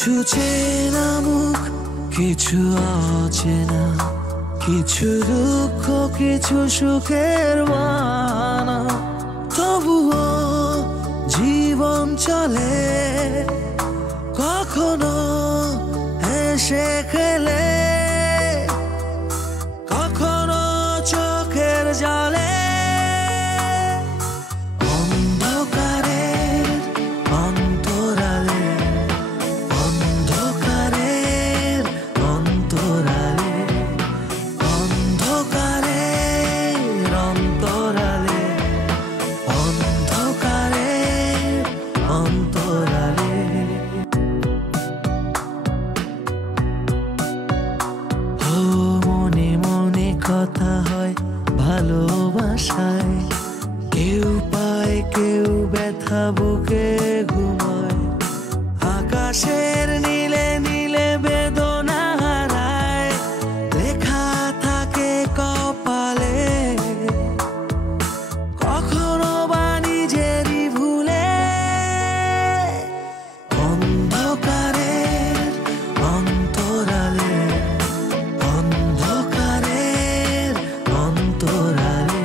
কিছু চেনা মুখ, কিছু অচেনা, কিছু দুঃখ, কিছু সুখের বানা। তবুও জীবন চলে, কখনো হেসে খেলে, কখনো চোখের জলে। অন্ধকারের অন্তরালে, অন্ধকারের অন্তরালে, অন্ধকারের অন্তরালে, অন্ধকারের অন্তরালে। ও মনে মনে কথা হয় ভালোবাসায়, কেউ পায় কেউ ব্যথা বুকে ঘুমায়। আকাশের নীলে নীলে বেদনা হারায়, লেখা থাকে কপালে, কখনো বা নিজেরই ভুলে। অন্ধকারের অন্তরালে, অন্ধকারের অন্তরালে,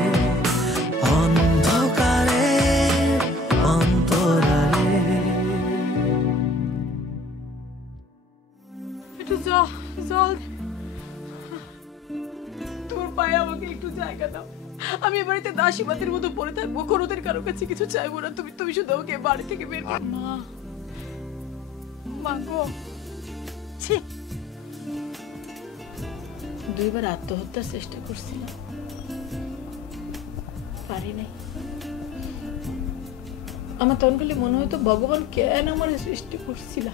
অন্ধকারের অন্তরালে। একটু জল জল তোর পায়ে আমাকে একটু জায়গা দাও। আমি এ বাড়িতে দাসীবাতির মতো পড়ে থাকবো, কোনোদিন কারো কাছে কিছু চাইবো না। তুমি তুমি শুধু আমাকে বাড়ি থেকে বের করো। মা, মা গো, ছি, দুইবার আত্মহত্যার চেষ্টা করছিলাম, পারি নাই। আমার তখন খালি মনে হয়তো ভগবান কেন আমার সৃষ্টি করছিল।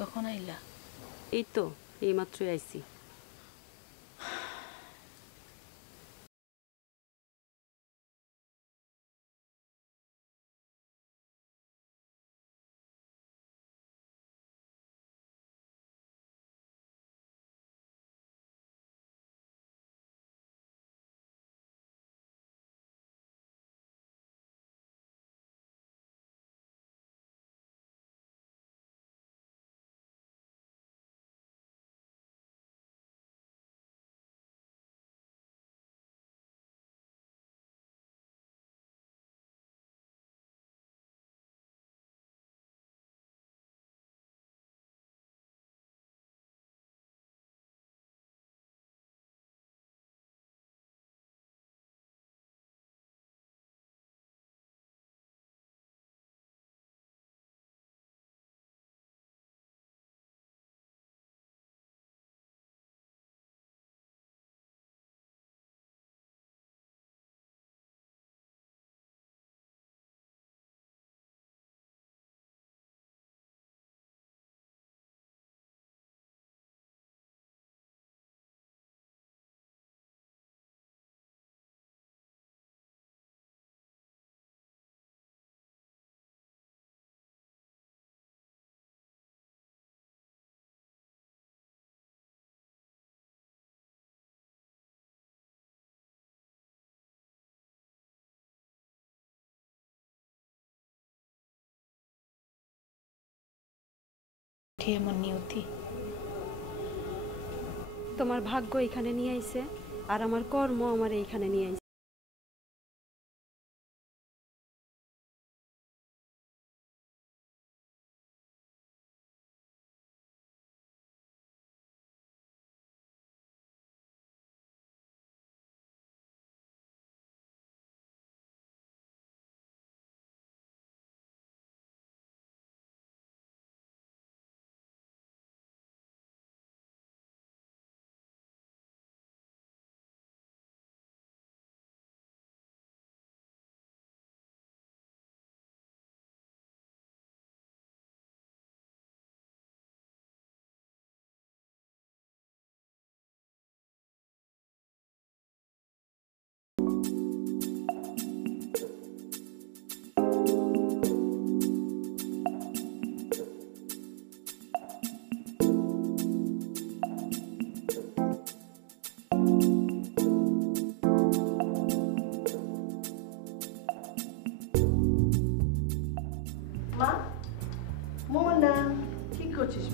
কখন আইলা? এই তো এইমাত্রই আইছি। আমার নিয়তি, তোমার ভাগ্য এখানে নিয়ে আইছে, আর আমার কর্ম আমার এইখানে নিয়ে আইছে।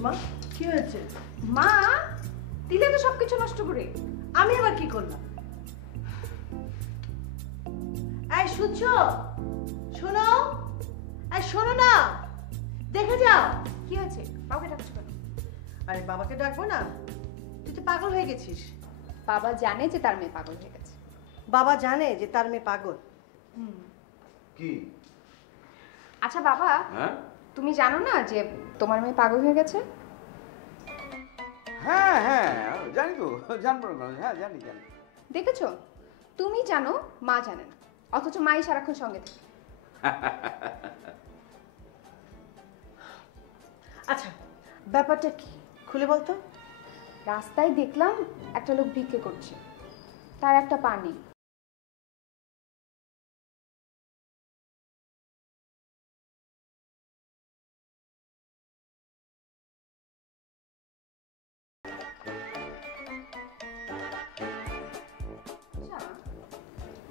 মা কি হয়েছে? মা দিলে তো সবকিছু নষ্ট করে। আমি আবার কি করলাম? এই শুনছো? শোনো, এই শোনো না, দেখে যাও। কি হয়েছে? বাবাকে ডাকছো কেন? আরে বাবাকে ডাকবো না, তুই তো পাগল হয়ে গেছিস। বাবা জানে যে তার মেয়ে পাগল হয়ে গেছে। বাবা জানে যে তার মেয়ে পাগল। কি? আচ্ছা বাবা, হ্যাঁ তুমি জানো না যে তোমার মেয়ে পাগল হয়ে গেছে? হ্যাঁ হ্যাঁ জানি তো, জানবো না? হ্যাঁ জানি জানি। দেখেছো, তুমি জানো মা জানে না, অথচ মাই সারাক্ষণ সঙ্গে থাকে। আচ্ছা ব্যাপারটা কি খুলে বলতো। রাস্তায় দেখলাম একটা লোক ভিক্ষে করছে, তার একটা পানি।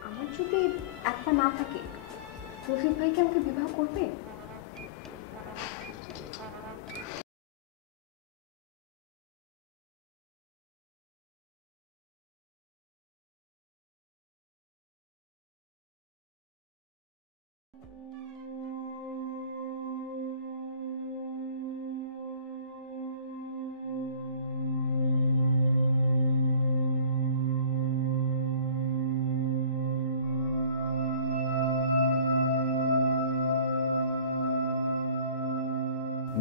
আমার যদি একটা না থাকে, রফিক ভাই কি আমাকে বিবাহ করবে?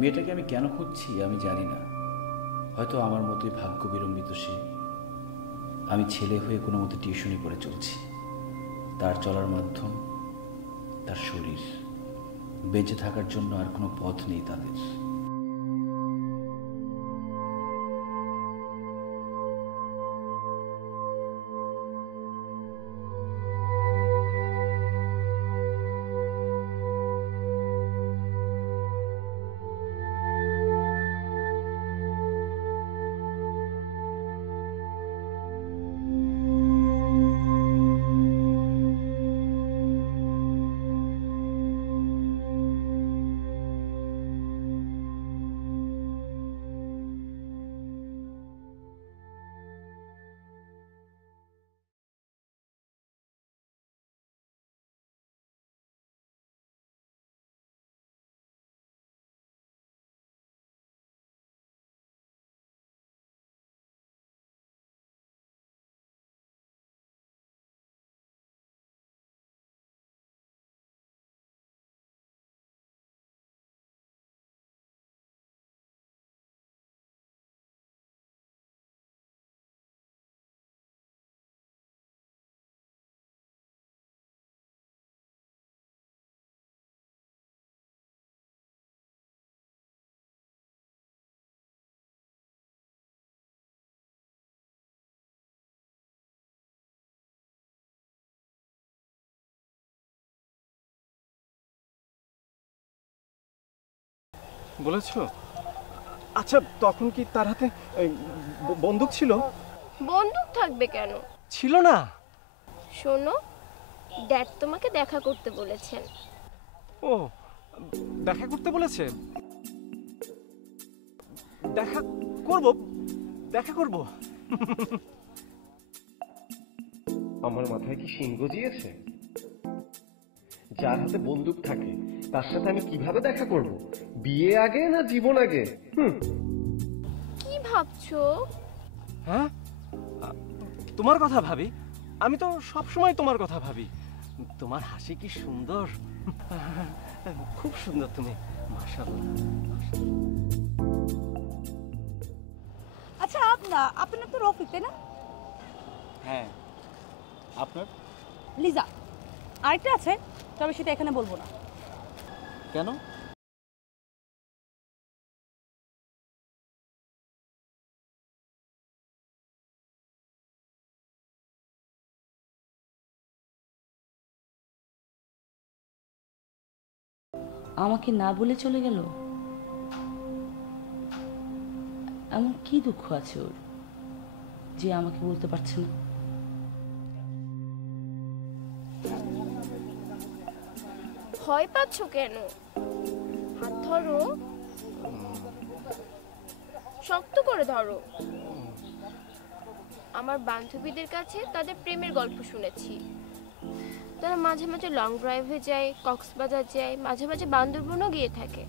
মেয়েটাকে আমি কেন খুঁজছি আমি জানি না। হয়তো আমার মতোই ভাগ্য বিড়ম্বিত সে। আমি ছেলে হয়ে কোনো মতো টিউশনি করে চলছি। তার চলার মাধ্যম তার শরীর। বেঁচে থাকার জন্য আর কোনো পথ নেই তাদের। বলেছো? আচ্ছা তখন কি তার হাতে বন্দুক ছিল? বন্দুক থাকবে কেন? ছিল না। শোনো, ড্যাড তোমাকে দেখা করতে বলেছেন। ও দেখা করতে বলেছে? দেখা করব, দেখা করব। আমার মাথায় কি শিং গজিয়েছে? যার হাতে বন্দুক থাকে তার সাথে আমি কিভাবে দেখা করব? বিয়ে আগে না জীবন আগে? কি ভাবছো? হ্যাঁ তোমার কথা ভাবি। আমি তো সব সময় তোমার কথা ভাবি। তোমার হাসি কি সুন্দর, খুব সুন্দর তুমি, মাশাআল্লাহ। আচ্ছা আপনার তো রফিক, তাই না? হ্যাঁ, আপনার? লিজা। আরেকটা আছে, তবে সেটা এখানে বলবো না। কেন? আমাকে না বলে চলে গেল। এমন কি দুঃখ আছে ওর যে আমাকে বলতে পারছে না? ভয় পাচ্ছ কেন? হাত ধরো। শক্ত করে ধরো। আমার বান্ধবীদের কাছে তাদের প্রেমের গল্প শুনেছি। তারা মাঝে মাঝে লং ড্রাইভে যায়, কক্সবাজার যায়, মাঝে মাঝে বান্দরবনও গিয়ে থাকে।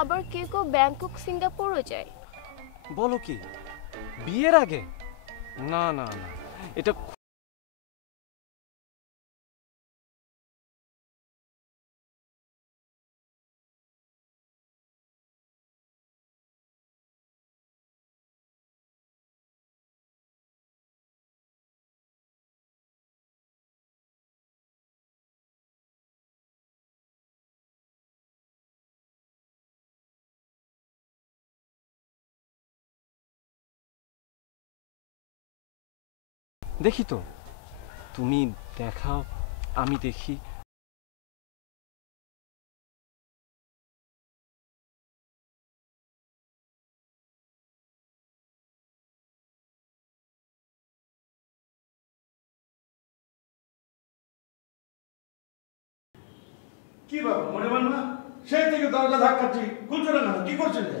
আবার কেউ কেউ ব্যাংকক, সিঙ্গাপুরও যায়। বলো কি, বিয়ের আগে? না না না, এটা দেখি তো, তুমি দেখাও, আমি দেখি। কি বাবা মনে মান না, সেই থেকে দরজা ধাক্কাচ্ছি, খুলছো না, কি করছিলে?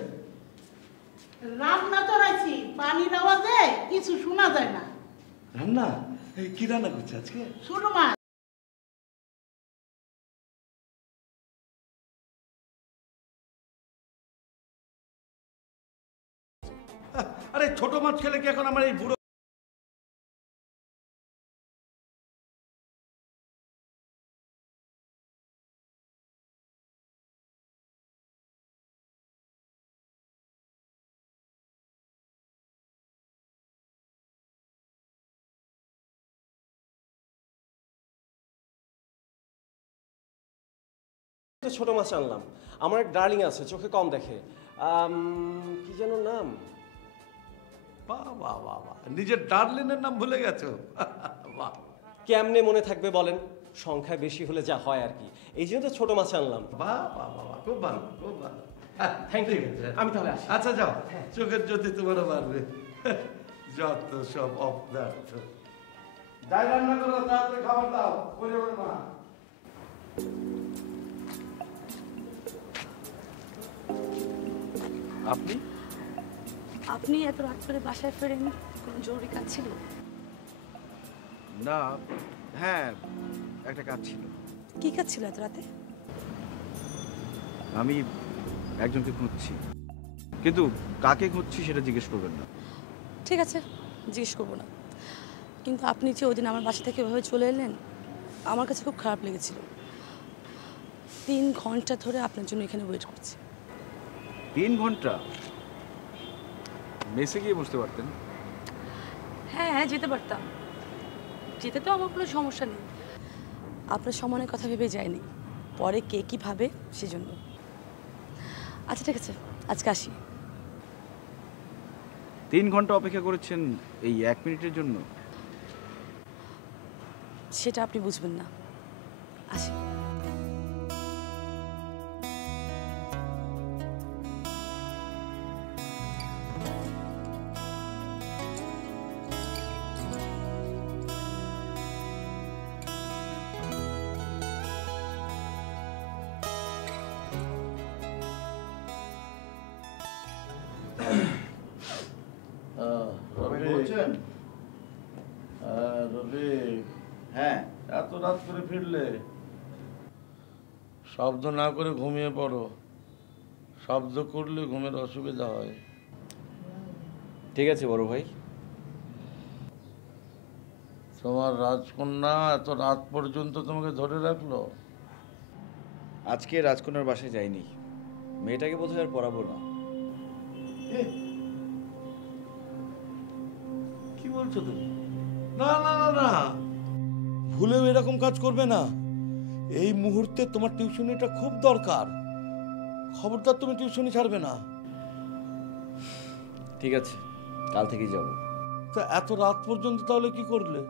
রান্না চড়াইছি, পানির আওয়াজে কিছু শোনা যায় না। রান্না? কি রান্না করছে আজকে? ছোট মাছ। আরে ছোট মাছ খেলে কি এখন আমার এই বুড়ো ছোট মাছ আনলাম। আমার এক ডার্লিং আছে, চোখে কম দেখে, কি যেন নাম? বাহ, নিজের ডার্লিনের নাম ভুলে গেছো? বাহ, কেমনে মনে থাকবে বলেন, সংখ্যায় বেশি হলে যা হয় আর কি। এই জন্য তো ছোট মাছ আনলাম। বাহ, খুব ভালো, খুব ভালো। Thank you. আমি তাহলে আসি। আচ্ছা যাও, চোখের জ্যোতি তোমারও বাড়বে। যত সব অপদার্থ। যাই রান্না করো, তাড়াতাড়ি খাবার দাও, পরিবার মা। আপনি আপনি এত রাত করে বাসায় ফেরেন, কোনো জরুরি কাজ ছিল? না, হ্যাঁ একটা কাজ ছিল। কি কাজ ছিল এত রাতে? আমি একজনকে খুঁজছি, কিন্তু কাকে খুঁজছি সেটা জিজ্ঞেস করবেন না। ঠিক আছে, জিজ্ঞেস করবো না। কিন্তু আপনি যে ওদিন আমার বাসা থেকে এভাবে চলে এলেন, আমার কাছে খুব খারাপ লেগেছিল। 3 ঘন্টা ধরে আপনার জন্য এখানে ওয়েট করছি। 3 ঘন্টা? মেসে গিয়ে বসতে পারতেন। হ্যাঁ, যেতে পারতাম, যেতে তো আমার কোনো সমস্যা নেই। আপনার সম্মানের কথা ভেবে যায়নি, পরে কে কী ভাবে সেজন্য। আচ্ছা ঠিক আছে, আজকে আসি। 3 ঘন্টা অপেক্ষা করেছেন এই 1 মিনিটের জন্য? সেটা আপনি বুঝবেন না। আসি। হ্যাঁ, এত রাত করে ফিরলে? শব্দ না করে ঘুমিয়ে পড়ো, শব্দ করলে ঘুমের অসুবিধা হয়। ঠিক আছে বড় ভাই। তোমার রাজকন্যা এত রাত পর্যন্ত তোমাকে ধরে রাখলো? আজকে রাজকন্যার বাসায় যাইনি, মেয়েটাকে বোধহয় আর পড়াবো না। কি বলছো তুমি? না না না না, ভুলেও এরকম কাজ করবে না। এই মুহূর্তে তোমার টিউশনিটা খুব দরকার। খবরদার তুমি টিউশনি ছাড়বে না। ঠিক আছে, কাল থেকেই যাব। তা এত রাত পর্যন্ত তাহলে কি করলে?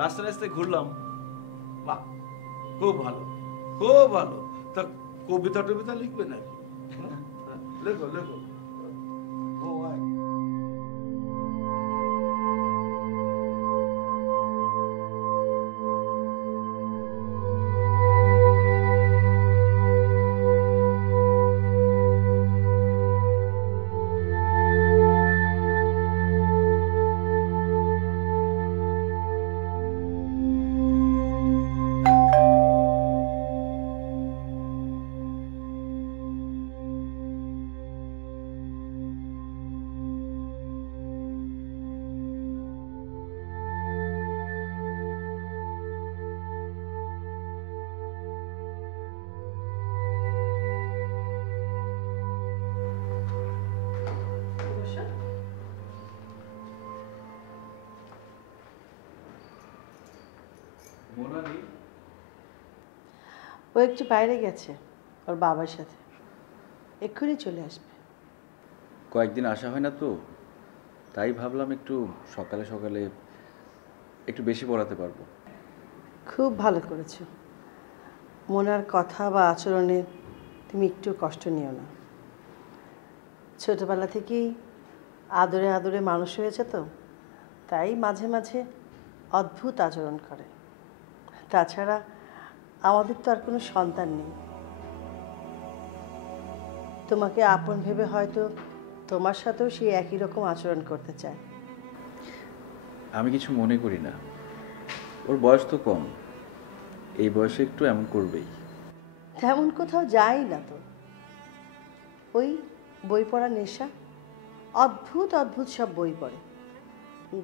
রাস্তায় রাস্তায় ঘুরলাম। বাহ, খুব ভালো, খুব ভালো। তা কবিতা টবিতা লিখবে নাকি? লেখো লেখো। ও আয়। ও একটু বাইরে গেছে ওর বাবার সাথে, এক্ষুনি চলে আসবে। কয়েকদিন আসা হয় না তো, তাই ভাবলাম একটু সকালে সকালে একটু বেশি পড়াতে পারবো। খুব ভালো করেছো। মোনার কথা বা আচরণে তুমি একটু কষ্ট নিও না। ছোটবেলা থেকেই আদরে আদরে মানুষ হয়েছে তো, তাই মাঝে মাঝে অদ্ভুত আচরণ করে। তাছাড়া আমাদের তো আর কোনো সন্তান নেই। তোমাকে আপন ভেবে হয়তো তোমার সাথেও সে একই রকম আচরণ করতে চায়। আমি কিছু মনে করি না, ওর বয়স তো কম, এই বয়সে একটু এমন করবেই। তেমন কোথাও যাই না তো, ওই বই পড়ার নেশা, অদ্ভুত অদ্ভুত সব বই পড়ে।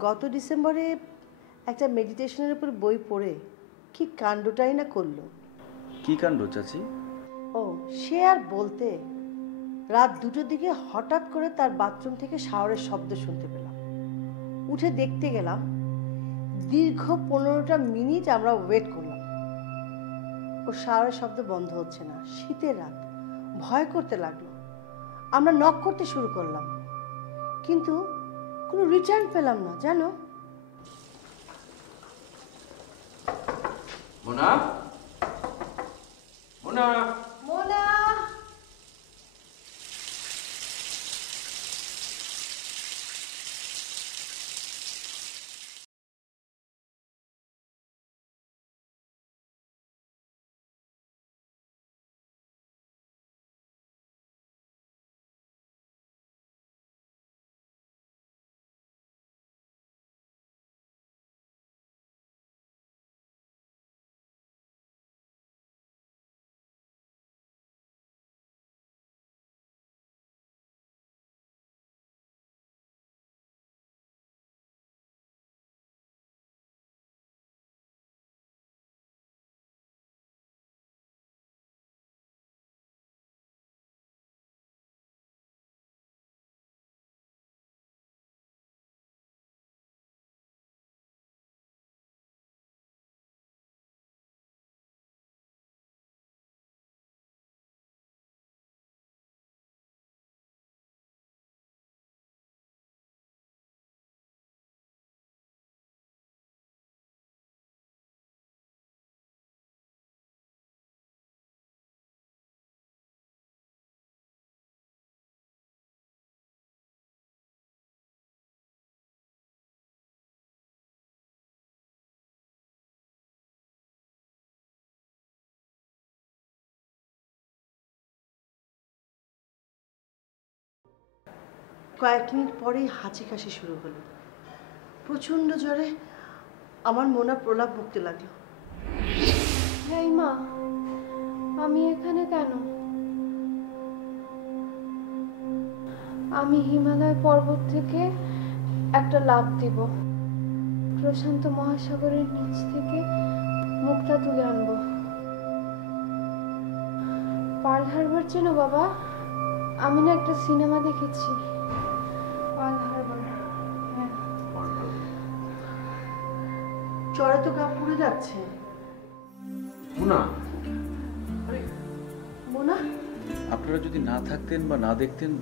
গত ডিসেম্বরে একটা মেডিটেশনের উপর বই পড়ে কি কাণ্ডটাই না করলো। কি কাণ্ড চাচি? ও সে আর বলতে, রাত 2টোর দিকে হঠাৎ করে তার বাথরুম থেকে শাওয়ারের শব্দ শুনতে পেলাম। উঠে দেখতে গেলাম, দীর্ঘ 15টা মিনিট আমরা ওয়েট করলাম, ও শাওয়ারের শব্দ বন্ধ হচ্ছে না। শীতের রাত, ভয় করতে লাগলো। আমরা নক করতে শুরু করলাম, কিন্তু কোনো রিটার্ন পেলাম না জানো। মোনা, মোনা, মোনা, কয়েক মিনিট পরেই হাঁচি কাশি শুরু হলো। প্রচণ্ড জ্বরে আমার মোনা প্রলাপ বকতে লাগলো। এই মা, আমি এখানে কেন? আমি হিমালয় পর্বত থেকে একটা লাফ দিব, প্রশান্ত মহাসাগরের নিচ থেকে মুক্তা তুলে আনবো। পার্ল হারবার চেনো বাবা? আমি না একটা সিনেমা দেখেছি, পার্ল হারবার। হ্যাঁ, জ্বরে তো গা পুড়ে যাচ্ছে। মোনা, মোনা, আপনারা যদি না থাকতেন বা না দেখতেন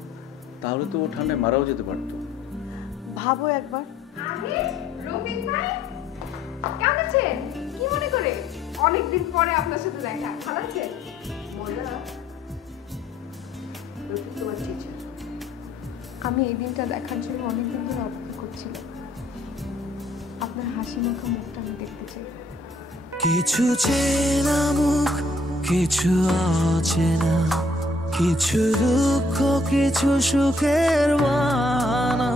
তাহলে তো ও ঠান্ডায় মারাও যেতে পারতো। ভাবো একবার। আরে রফিক ভাই, কেমন আছেন? কি মনে করে? অনেকদিন পরে আপনার সাথে দেখা। ভালো আছেন? মোনা, রফিক তোমার টিচার। আমি এই দিনটা দেখার জন্য অনেকদিন ধরে অপেক্ষা করছিলাম। আপনার হাসি মুখে মুখটা আমি দেখতে চাই। কিছু চেনা মুখ, কিছু অচেনা, কিছু দুঃখ, কিছু সুখের মানা,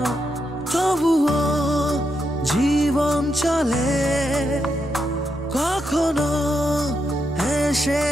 তবুও জীবন চলে, কখনো হেসে